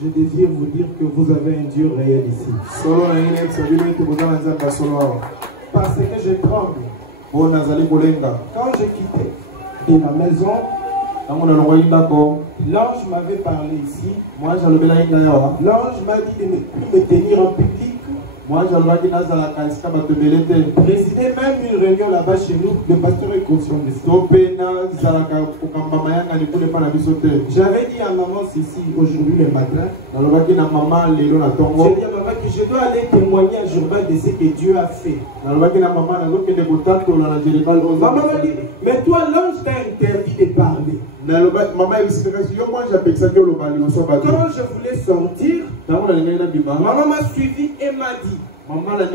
Je désire vous dire que vous avez un Dieu réel ici. Parce que je tremble. Quand je quittais de la maison, l'ange m'avait parlé ici. L'ange m'a dit de ne plus me tenir en public. Présider même une réunion là-bas chez nous, le pasteur est conscient de ça. J'avais dit à maman Cécile aujourd'hui le matin, j'ai dit à maman que je dois aller témoigner à Jourdain de ce que Dieu a fait. Maman m'a dit, mais toi l'ange t'a interdit de parler. Quand je voulais sortir, maman m'a suivi et m'a dit, avec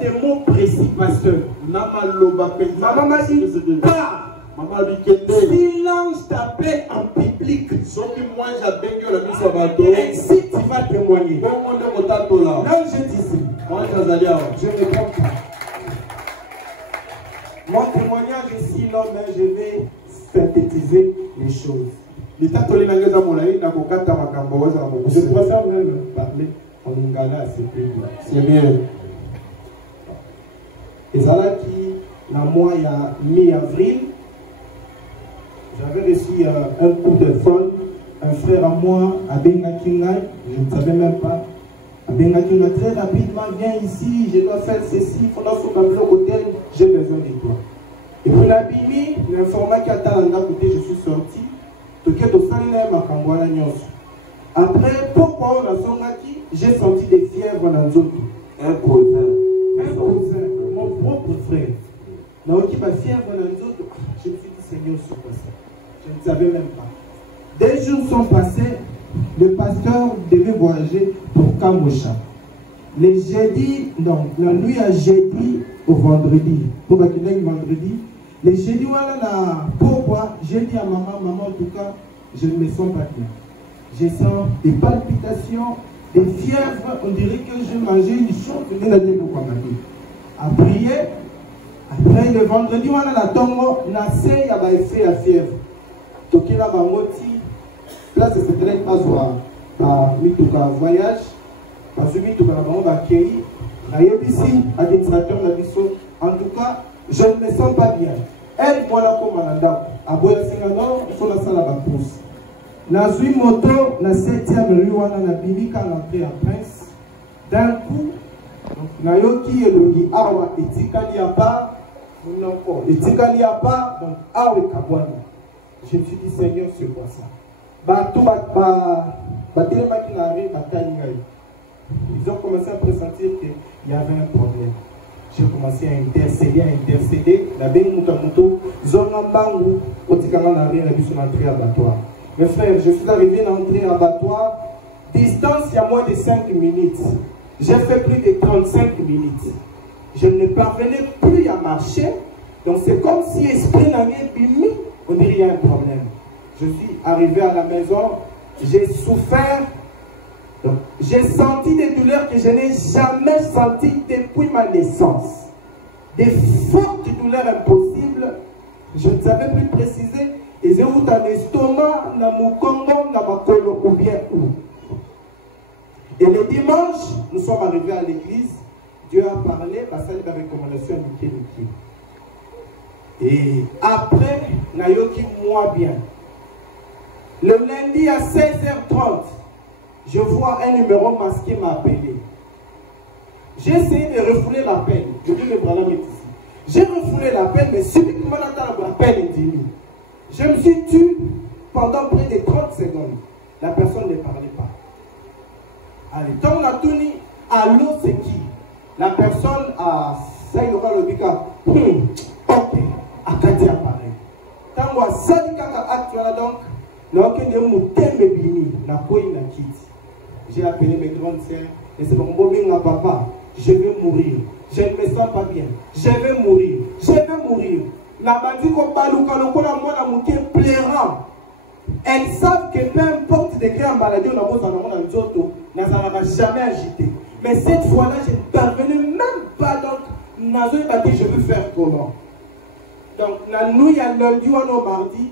des mots précis, pasteur, maman m'a dit, si l'ange t'appelle en public, ainsi tu vas témoigner. L'ange disait, je ne comprends pas. Mon témoignage ici, là, mais je vais synthétiser les choses. Je préfère même parler en lingala, c'est plus bien. C'est mieux. Et ça là qui, la mois, il y a mi-avril, j'avais reçu un coup de phone, un frère à moi, à Bengakinga, je ne savais même pas. À Bengakinga, très rapidement, viens ici, je dois faire ceci, il faut dans le hôtel, j'ai besoin de toi. Et puis la Bimi, l'informatique à Talanda, je suis sorti. Après, pourquoi on a songaki, j'ai senti des fièvres dans les autres. Un cousin, mon propre frère. Dans qui ma fièvre dans les autres, je me suis dit, Seigneur, c'est quoi ça? Je ne savais même pas. Des jours sont passés, le pasteur devait voyager pour Kamosha. Les jeudis, donc la nuit à jeudi au vendredi, pour le vendredi, les jeudis, voilà, pourquoi j'ai dit à maman, en tout cas, je ne me sens pas bien. Je sens des palpitations, des fièvres, on dirait que j'ai mangé une chose, à prier. Après le vendredi, on a la tongo, on a fait la fièvre. Toki la bangoti, place c'est très pas un voyage, parce que tout le monde va accueillir. Administrateur en tout cas, je ne me sens pas bien. Elle, voilà comme un andam. À Boya Singano, il faut la salle à la pousse. Na zui moto, na 7e rue, wana na bibi quand l'entrée en Prince. D'un coup, na yoki elongi awa etikali ya pa, etikali ya pa, donc awa kabwani. Je me suis dit, Seigneur, c'est quoi ça? Ils ont commencé à pressentir qu'il y avait un problème. J'ai commencé à intercéder. La Bengamuto, Zonambangu, Otikanga n'a rien vu sur l'entrée abattoir. Mes frères, je suis arrivé à l'entrée abattoir. Distance, il y a moins de 5 minutes. J'ai fait plus de 35 minutes. Je ne parvenais plus à marcher. Donc c'est comme si l'esprit n'avait mis. On dirait qu'il y a un problème. Je suis arrivé à la maison. J'ai souffert. J'ai senti des douleurs que je n'ai jamais senties depuis ma naissance. Des fortes douleurs impossibles. Je ne savais plus préciser. Et j'ai eu un estomac, dans mon congo, dans ma colonne, ou bien où. Et le dimanche, nous sommes arrivés à l'église. Dieu a parlé, parce qu'il y a une recommandation de Niki. Et après, Nayoki, moi bien. Le lundi à 16h30, je vois un numéro masqué m'appeler. J'ai essayé de refouler l'appel. Je dis le bras ici. J'ai refoulé l'appel, mais celui qui m'a attendu l'appel est dit. Je me suis tué pendant près de 30 secondes. La personne ne parlait pas. Allez, tant on a tout dit, allô, c'est qui? La personne a ça, il aura le bika. Ok, à Kati apparaît. Tant on a ça, il y a donc. J'ai appelé mes grandes sœurs et c'est mon papa, je vais mourir, je ne me sens pas bien, je vais mourir, je vais mourir. La bandit comme pleurant. Elles savent que peu importe de quelle maladie on a besoin nous autres, nous n'allons jamais agiter. Mais cette fois-là, je ne parvenais même pas, donc je veux faire comment. Donc la nuit à lundi ou au mardi,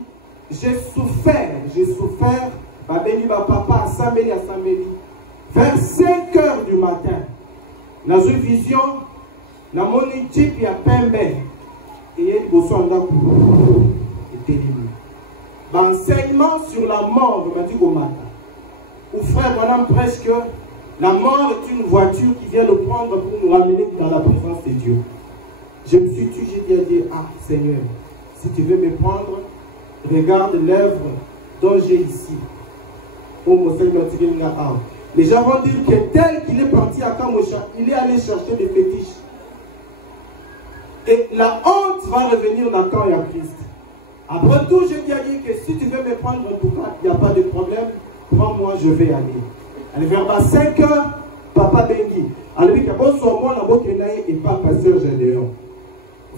j'ai souffert babeni ba papa asambeli. Vers 5 heures du matin, dans une vision, dans mon type il y a pembe et il y a l'enseignement sur la mort, je me dis au matin. Ou frère, voilà presque la mort est une voiture qui vient le prendre pour nous ramener dans la présence de Dieu. Je me suis tué, j'ai dit à Dieu, ah Seigneur, si tu veux me prendre, regarde l'œuvre dont j'ai ici. Les gens vont dire que tel qu'il est parti à Kamosha, il est allé chercher des fétiches. Et la honte va revenir dans quand il y a Christ. Après tout, je dis à Dieu que si tu veux me prendre en tout cas, il n'y a pas de problème, prends-moi, je vais aller. Allez, vers 5 heures, Papa Bengi. Allez, bonsoir, moi, la botte et pas pasteur Gédéon.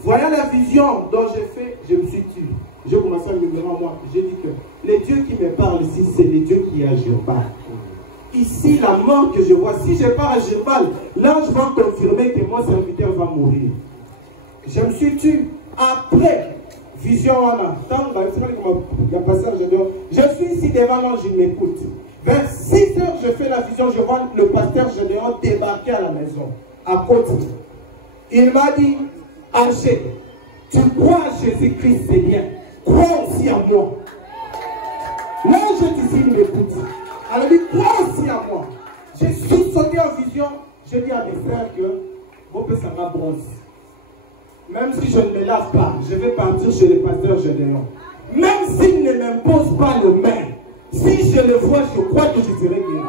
Voyant la vision dont j'ai fait, je me suis tué. J'ai commencé à me dire à moi, j'ai dit que les dieux qui me parlent ici, c'est les dieux qui agissent pas. Ici, la mort que je vois, si je pars à Gérbal, l'ange va confirmer que mon serviteur va mourir. Je me suis tué. Après, vision, je suis ici devant l'ange, il m'écoute. Vers 6 heures, je fais la vision, je vois le pasteur Gédéon débarquer à la maison, à côté. Il m'a dit, Archer, tu crois à Jésus-Christ, c'est bien. Crois aussi à moi. L'ange est ici, il m'écoute. Alors il dit, crois aussi à moi. J'ai sauté en vision. J'ai dit à mes frères que mon père sera bronze. Même si je ne me lave pas, je vais partir chez le pasteur Gédéon. Même s'il ne m'impose pas le main, si je le vois, je crois que je serai guéri.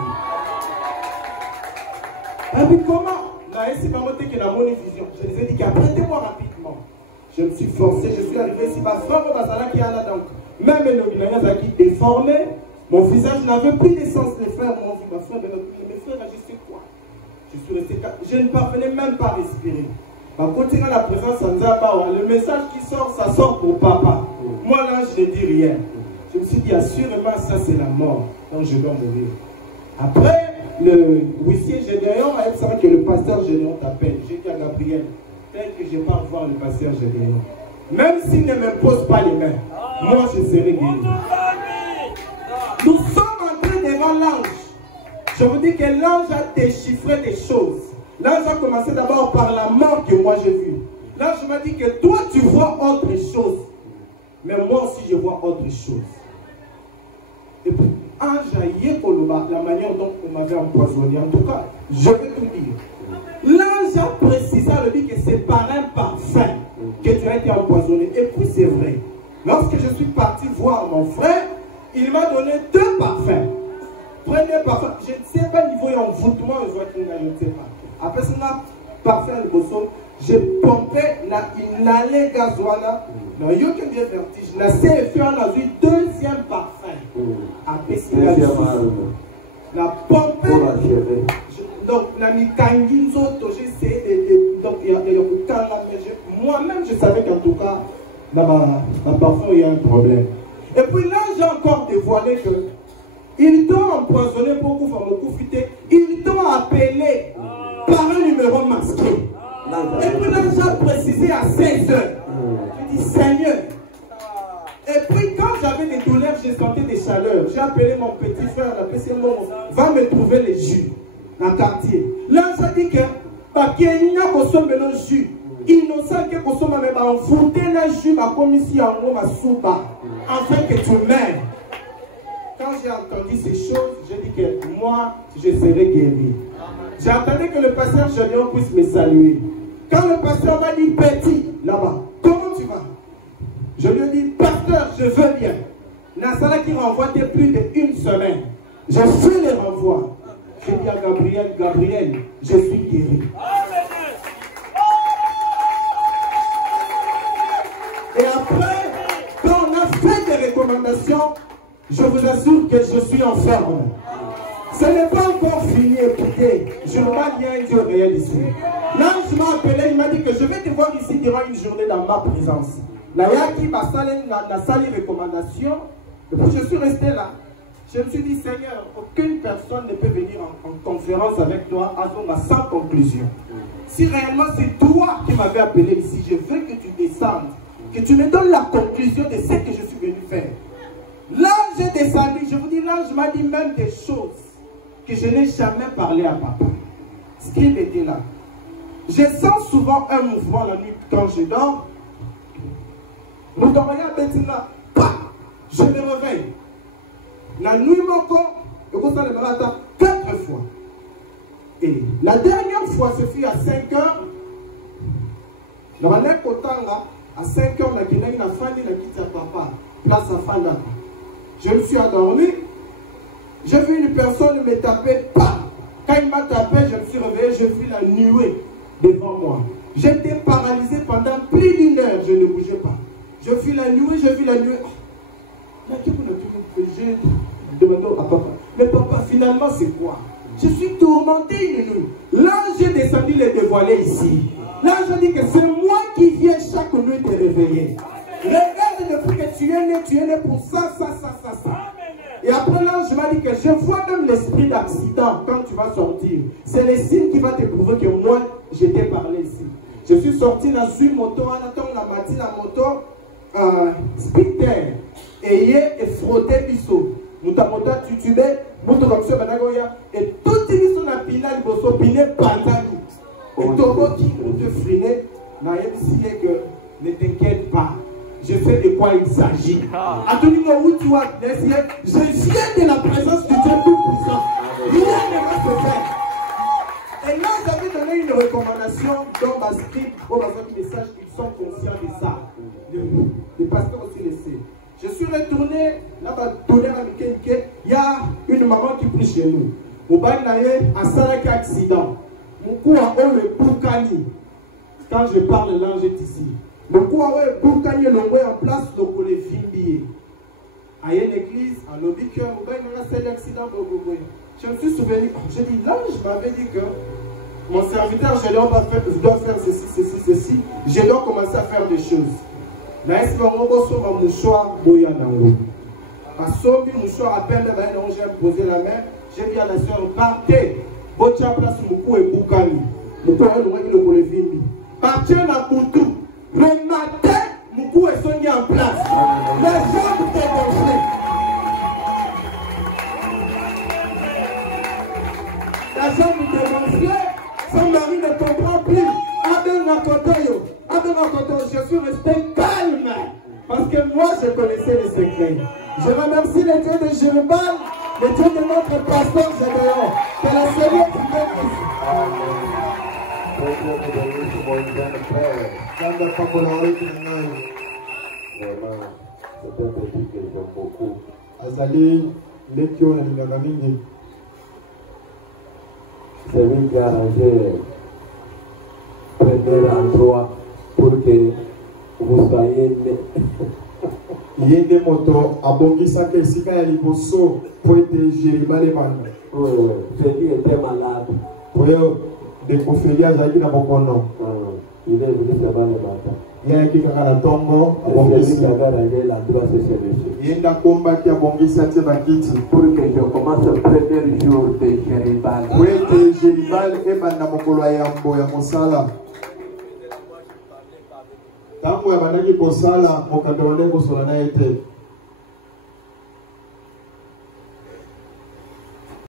Mais comment? Là, c'est pas moi qui a mon vision. Je les ai dit qu'apprêtez-moi rapidement. Je me suis forcé, je suis arrivé ici. Ma frère, qui est là donc. Même le Milanais qui est formé. Mon visage n'avait plus d'essence de faire. Mon ma frère, mes frères, je sais quoi. Je suis resté. Je ne parvenais même pas à respirer. Bah, continuant la présence en Zabawa, le message qui sort, ça sort pour papa. Moi là, je ne dis rien. Je me suis dit, assurément, ça c'est la mort. Donc je dois mourir. Après, le huissier Gédéon a dit que le pasteur Gédéon t'appelle. J'ai dit à Gabriel, tel que je pars voir le pasteur Gédéon. Même s'il ne m'impose pas les mains, moi je serai guéri. Nous sommes entrés devant l'ange. Je vous dis que l'ange a déchiffré des choses. L'ange a commencé d'abord par la mort que moi j'ai vue. L'ange m'a dit que toi tu vois autre chose. Mais moi aussi je vois autre chose. Et puis, ange a la manière dont on m'avait empoisonné. En tout cas, je vais tout dire. L'ange a précisé, le dit que c'est par un parfum que tu as été empoisonné. Et puis c'est vrai. Lorsque je suis parti voir mon frère, il m'a donné 2 parfums. Premier parfum, je ne sais pas niveau envoûtement, je ne sais pas. Après ça, parfum de Bosso, j'ai pompé une allée gazoana. Non, il y a aucun vertige. La CFE a eu 2e parfum. Après ça, la pompé. Donc, la mikangi nzoto, j'ai essayé de. Donc, il y a moi-même, je savais qu'en tout cas, dans ma parfum, il y a un problème. Et puis là, j'ai encore dévoilé que ils t'ont empoisonné beaucoup, ils t'ont appelé par un numéro masqué. Et puis là, j'ai précisé à 16 heures. J'ai dit, Seigneur. Et puis quand j'avais des douleurs, j'ai senti des chaleurs. J'ai appelé mon petit frère, va me trouver les jus dans le quartier. Là, j'ai dit que, il n'y a pas jus. Innocent que consomme même en fouté le jus, ma commission en ma soupa, afin que tu meurs. Quand j'ai entendu ces choses, j'ai dit que moi, je serai guéri. J'ai entendu que le pasteur Gédéon puisse me saluer. Quand le pasteur m'a dit petit, là-bas, comment tu vas? Je lui ai dit, pasteur, je veux bien. Nassala qui renvoie plus d'1 semaine. Je fais les renvois. J'ai dit à Gabriel, Gabriel, je suis guéri. Et après, quand on a fait des recommandations, je vous assure que je suis en forme. Ce n'est pas encore fini, écoutez. Je ne vois rien Dieu réel ici. L'ange m'a appelé, il m'a dit que je vais te voir ici durant une journée dans ma présence. Là, il y a qui salle recommandation. Et puis je suis resté là. Je me suis dit, Seigneur, aucune personne ne peut venir en conférence avec toi sans conclusion. Si réellement c'est toi qui m'avais appelé ici, je veux que tu descendes. Que tu me donnes la conclusion de ce que je suis venu faire. L'ange est descendu. Je vous dis, l'ange m'a dit même des choses que je n'ai jamais parlé à papa. Ce qu'il était là. Je sens souvent un mouvement la nuit quand je dors. Nous dormions à Bettina. Je me réveille. La nuit, mon corps, et vous allez me rater 4 fois. Et la dernière fois, ce fut à 5 heures. Dans la à 5 heures, la Guinée, la famille, la quitte à papa. Place à Fanda. Je me suis endormi. J'ai vu une personne me taper. Quand il m'a tapé, je me suis réveillé. Je vis la nuée devant moi. J'étais paralysé pendant plus d'1 heure. Je ne bougeais pas. Je vis la nuée, je vis la nuée. J'ai demandé à papa. Mais papa, finalement, c'est quoi? Je suis tourmenté une nuit. L'ange est descendu les dévoiler ici. L'ange dit que c'est moi qui viens chaque nuit te réveiller. Regarde depuis que tu es né pour ça. Et après l'ange m'a dit que je vois même l'esprit d'accident quand tu vas sortir. C'est le signe qui va te prouver que moi, je t'ai parlé ici. Je suis sorti dans une moto, en attendant la matinée, la moto, Specter, et frotté biso. Nous t'avons tutubé, nous t'avons comme ça, et tout le monde a piné, il a piné pantani. Et tout le monde qui te freiné, ne t'inquiète pas. Je sais de quoi il s'agit. À tout niveau où tu vois, je viens de la présence de Dieu Tout-Puissant. Rien ne va se faire. Et là, j'avais donné une recommandation dans ma script, au message, ils sont conscients de ça. Les pasteurs aussi le savent. Je suis retourné là-bas, donner à Mikenke. Il y a une maman qui prie chez nous. Au bas de à Salaki accident. Mon coup a le Boukani. Quand je parle, l'ange est ici. Mon coup a le Boukani, l'envoie en place, donc on les Vimbié. À une église, à l'objet, il y a un accident. Je me suis souvenu, j'ai dit, l'ange m'avait dit que mon serviteur, je dois faire ceci. Je dois commencer à faire des choses. Mais est-ce que mon mouchoir boya nango? Ma somme mouchoir à peine j'ai posé la main. J'ai dit à la soeur, partez. Botia place Moukou et Boukani. Moukou est le pour les filles. Partez dans Koutou. Le matin, Moukou est sonné en place. Les jambes étaient gonflées. La jambe était gonflée. Son mari ne comprend plus. Je suis resté calme. Parce que moi, je connaissais les secrets. Je remercie les dieux de Jérusalem, les dieux de notre pasteur Gédéon. Que la Seigneur vous bénisse. C'est un petit que j'aime beaucoup. Azali, l'équipe de la famille. C'est lui qui a arrangé premier endroit pour que vous soyez né. Yende moto abongisa ke sika ya liboso po ete Jérusalem banda. Feli était malade. Oyo de Ophélie azali na bokono. Il est venu se battre le matin. Yaya ki kaka na tongo abongisi qui avait arrangé l'endroit c'est ce monsieur. Yenda komba ki abongisa tie bakiti pour que je commence le premier jour de Jérusalem. Po ete Jérusalem ebanda mokolo ya yambo ya mosala. Tango ya bandaki kosala mokanda wane kosola na ete